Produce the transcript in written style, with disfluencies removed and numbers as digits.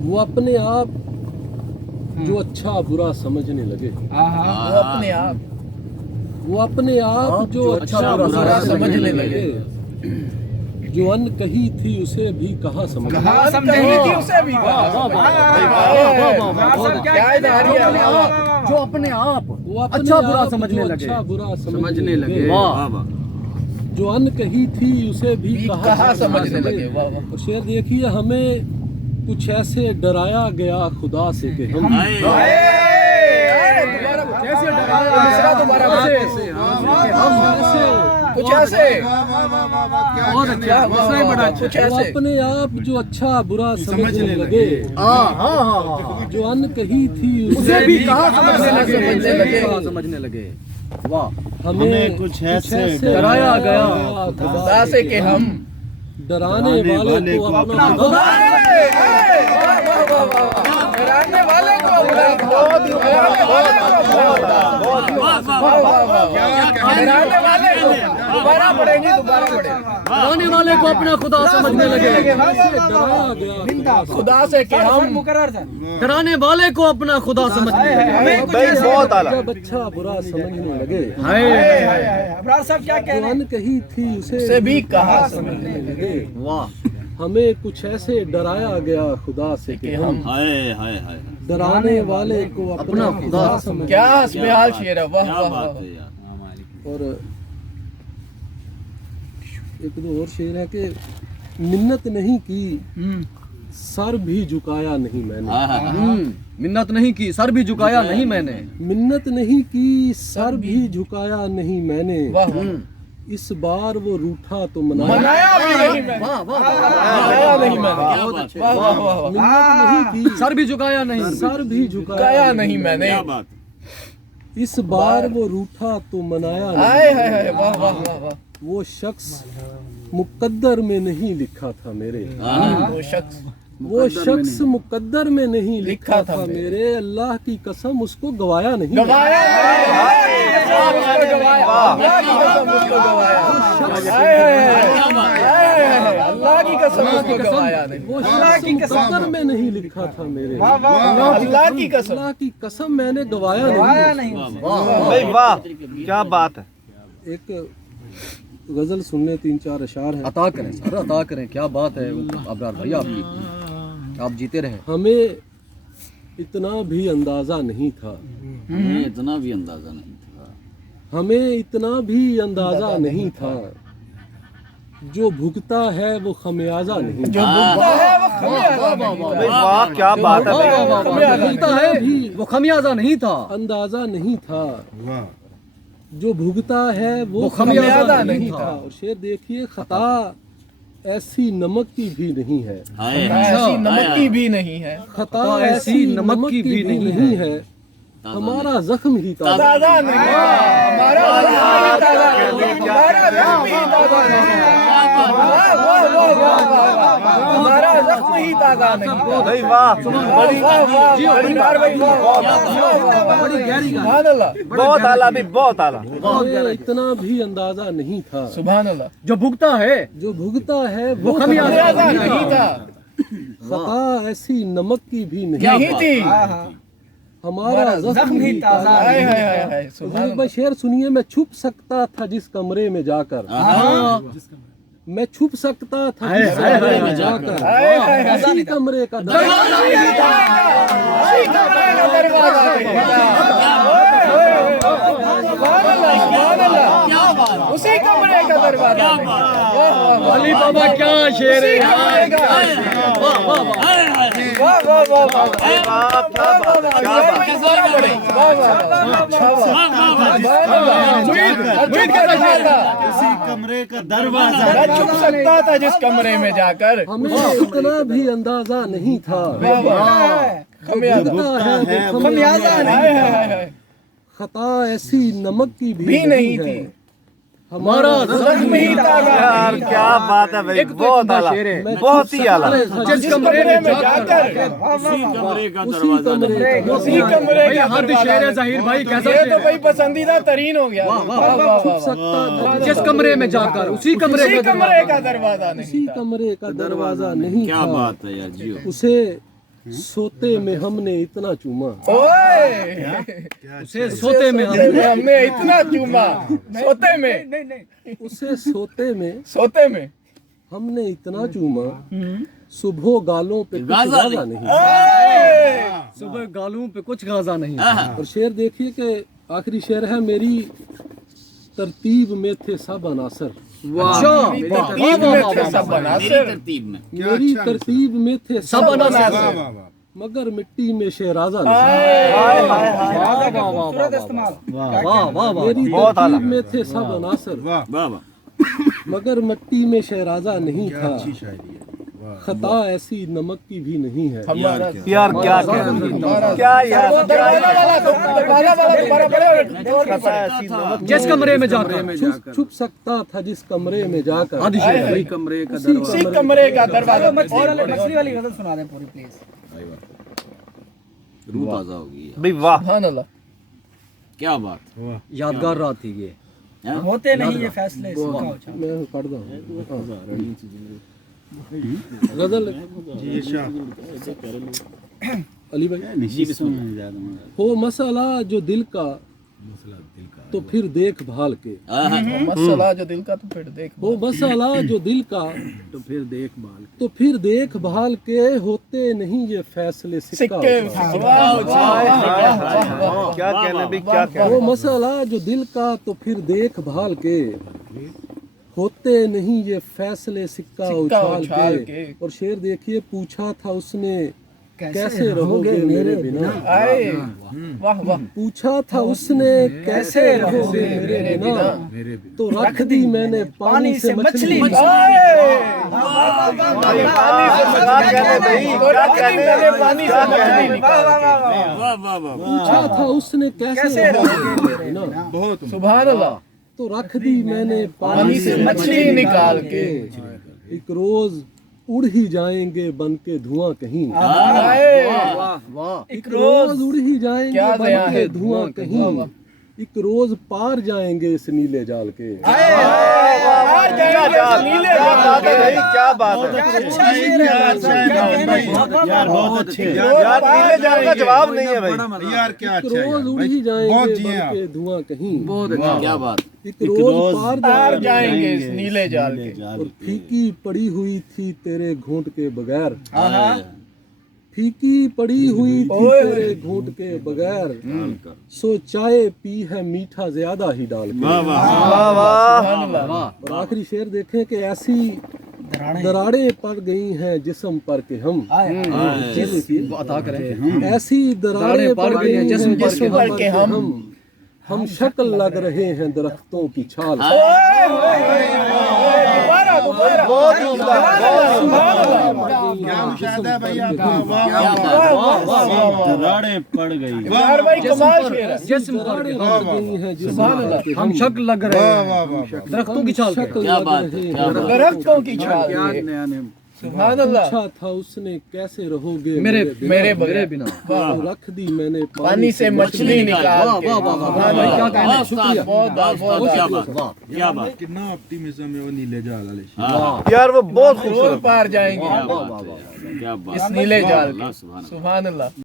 वो अपने आप जो अच्छा बुरा समझने लगे, वो अपने आप जो अच्छा बुरा समझने लगे, जो अन कही थी उसे भी कहा समझ, जो अपने आप वो अपने अच्छा बुरा आप समझने जो लगे, अच्छा बुरा समझने लगे, वाह, जो अन कही थी उसे भी कहा समझने लगे। और शेर देखिए, हमें कुछ ऐसे डराया गया खुदा से कि हम कुछ ऐसे वो अपने आप जो अच्छा बुरा समझने लगे, जो अन कही थी उसे भी कहा समझने लगे, वाह। हमें कुछ ऐसे डराया गया खुदा से कि हम डराने वाले को अपना खुदा, डराने वाले को दोबारा पढ़ेंगे डराने वाले को अपना खुदा समझने लगे, डराया गया खुदा से कि हम डराने वाले को अपना खुदा समझने लगे। जब अच्छा बुरा समझने लगे, अबरार साहब क्या कह जो अन कही थी उसे भी कहा समझने लगे, वाह। हमें कुछ ऐसे डराया गया खुदा से कि हम डराने वाले को अपना खुदा समझ। क्या हस्बेहाल शेर है, वाह वाह वाह। और एक दो और शेर है कि मिन्नत नहीं की सर भी झुकाया नहीं मैंने, मिन्नत नहीं की सर भी झुकाया नहीं मैंने, मिन्नत नहीं की सर भी झुकाया नहीं मैंने, इस बार वो रूठा तो मनाया भी नहीं मैंने, वाह वाह, मनाया नहीं मैंने, वाह वाह वाह। मिन्नत नहीं की सर भी झुकाया नहीं, सर भी झुकाया गाया नहीं मैंने, इस बार वो रूठा तो मनाया हाय नहीं, हाय हाय, वाह वाह वाह वाह। वो शख्स मुकद्दर में नहीं लिखा था मेरे, वो शख्स मुकद्दर में नहीं लिखा था मेरे, अल्लाह की कसम उसको गवाया नहीं, अल्लाह की कसम उसको गवाया नहीं, वो शख्स मुकद्दर में नहीं लिखा था मेरे, अल्लाह की कसम, अल्लाह की कसम मैंने गवाया नहीं। भाई वाह, क्या बात है। एक गजल सुनने 3-4 अशार हैं। अता करें सर, अता करें, क्या बात है अबरार भाई आपकी, आप जीते रहे। हमें इतना भी अंदाजा नहीं था, हमें इतना भी अंदाजा नहीं था, हमें इतना भी अंदाजा नहीं था, जो भुगता है वो खमियाजा नहीं, जो भुगता है वो खमियाजा नहीं, भाई वाह, क्या बात है भाई। भुगता है वो खमियाजा नहीं था, अंदाजा नहीं था, जो भुगता है वो खमियाजा नहीं था। और शेर देखिए, खता ऐसी नमक की भी नहीं है, ऐसी नमक की भी नहीं है, खता ऐसी नमक की भी नहीं है, हमारा जख्म ही ताज़ा ताज़ा नहीं, हमारा हमारा जख्म ही ताज़ा नहीं। भाई वाह, बड़ी गहरी बहुत आला भी, बहुत आला। हमें इतना भी अंदाजा नहीं था, सुभान अल्लाह। जो भुगता है जो भुगता है वो खमियाजा नहीं था, खता ऐसी नमक की भी नहीं यही थी, हमारा जख्म ही ताज़ा हाय नहीं हाय था। हाय हाय, सुभान मैं शेर सुनिए, मैं छुप सकता था जिस कमरे में जाकर, मैं छुप सकता था जिस कमरे में जाकर, उसी कमरे का दरवाजा उसी कमरे का दरवाजा। अली बाबा क्या शेर है, इसी कमरे का दरवाजा। मैं छुप सकता था जिस कमरे में जाकर, हमें इतना भी अंदाजा नहीं था, खमियाजा नहीं, खता ऐसी नमक की भी नहीं थी, हमारा जख्म ही ताज़ा यार नहीं। क्या बात है भाई, बहुत आला, बहुत ही आला। जिस कमरे में जाकर, उसी कमरे का हद शेर है ज़हीर भाई, कैसा ये शेर तो है। भाई पसंदीदा तरीन हो गया। जिस कमरे में जाकर उसी कमरे कमरे का दरवाजा नहीं उसी था। कमरे का दरवाजा नहीं क्या था, बात है यार जियो। उसे सोते में हमने इतना चूमा, उसे सोते में हमने इतना चूमा, सोते में, उसे सोते में हमने इतना चूमा, सुबह गालों पे कुछ गाजा गाजा नहीं। सुबह गालों पे कुछ गाजा नहीं। और शेर देखिए कि आखिरी शेर है, मेरी तरतीब में थे सब अनासर, तरतीब में थे सब अनासर, तरतीब में मेरी तरतीब में थे सब अनासर, मगर मिट्टी में शेराजा नहीं। मेरी तरतीब में थे सब अनासर, वाह वाह मगर मिट्टी में शेराजा नहीं था, खता ऐसी नमक की भी नहीं है। यार क्या क्या यार जिस कमरे में जाकर छुप सकता था जिस कमरे में जाकर, वही कमरे का उसी कमरे का दरवाजा। मछली वाली गजल सुना दें पूरी प्लीज। रूह ताजा होगी यार। भाई वाह सुभान अल्लाह, क्या बात, यादगार रात थी ये। होते नहीं ये फैसले, मैं पढ़ता हूँ गजल अली भाई। हो मसला जो दिल का तो फिर देखभाल के, मसला जो दिल का तो फिर देख, हो मसला जो दिल का तो फिर देखभाल के, होते नहीं ये फैसले सिक्का सिक्के। उछाल। क्या कहने भी क्या कहने। वो मसला जो दिल का तो फिर देखभाल के, होते नहीं ये फैसले सिक्का उछाल के। और शेर देखिए, पूछा था उसने कैसे रहोगे मेरे बिना, आए वाह वाह, पूछा था उसने कैसे रहोगे मेरे बिना, तो रख दी मैंने पानी से मछली। वाह वाह वाह, पूछा था उसने कैसे रहोगे मेरे बिना, सुभान अल्लाह, तो रख दी मैंने पानी से मछली निकाल के। एक रोज उड़ ही जाएंगे बन के धुआं कहीं, वाह एक रोज उड़ ही जाएंगे क्या बन बयान के है। धुआं कहीं, एक रोज पार जाएंगे इस नीले जाल के। क्या बात है यार, बहुत अच्छे यार, नीले जाल का जवाब नहीं है भाई यार, क्या एक अच्छा रोज उड़ ही जाएंगे बन के धुआं कहीं, बहुत अच्छा, क्या बात, एक रोज पार पार जाएंगे इस नीले जाल के। और फीकी पड़ी हुई थी तेरे घूंट के बगैर, फीकी पड़ी हुई थी तेरे घूंट के बगैर, सो चाय पी है मीठा ज्यादा ही डाल के। वाह वाह, और आखिरी शेर देखें कि ऐसी दरारें पड़ गई हैं जिस्म पर के हम, अता करें। ऐसी दरारें पड़ गई हैं जिस्म पर के हम शक्ल लग रहे हैं दरख्तों की छाल। क्या मुशाहदा है भाई आपका, दरारें पड़ गई। यार भाई कमाल शेर है। जिस्म पर के हम हम शक्ल लग रहे हैं दरख्तों की छाल पे। क्या बात है, क्या बात, दरख्तों की छाल पे। सुभान अल्लाह, पूछा था उसने कैसे रहोगे मेरे बिना। तो रख दी मैंने पानी से मछली निकाल के। क्या कहना, शुक्रिया, बहुत बहुत क्या बात, क्या बात, कितना ऑप्टिमिज्म है वो नीले जाल वाले। यार वो बहुत खूबसूरत रोज पार जाएंगे क्या बात है, क्या बात, इस नीले जाल के। सुभान अल्लाह। सुभान अल्लाह।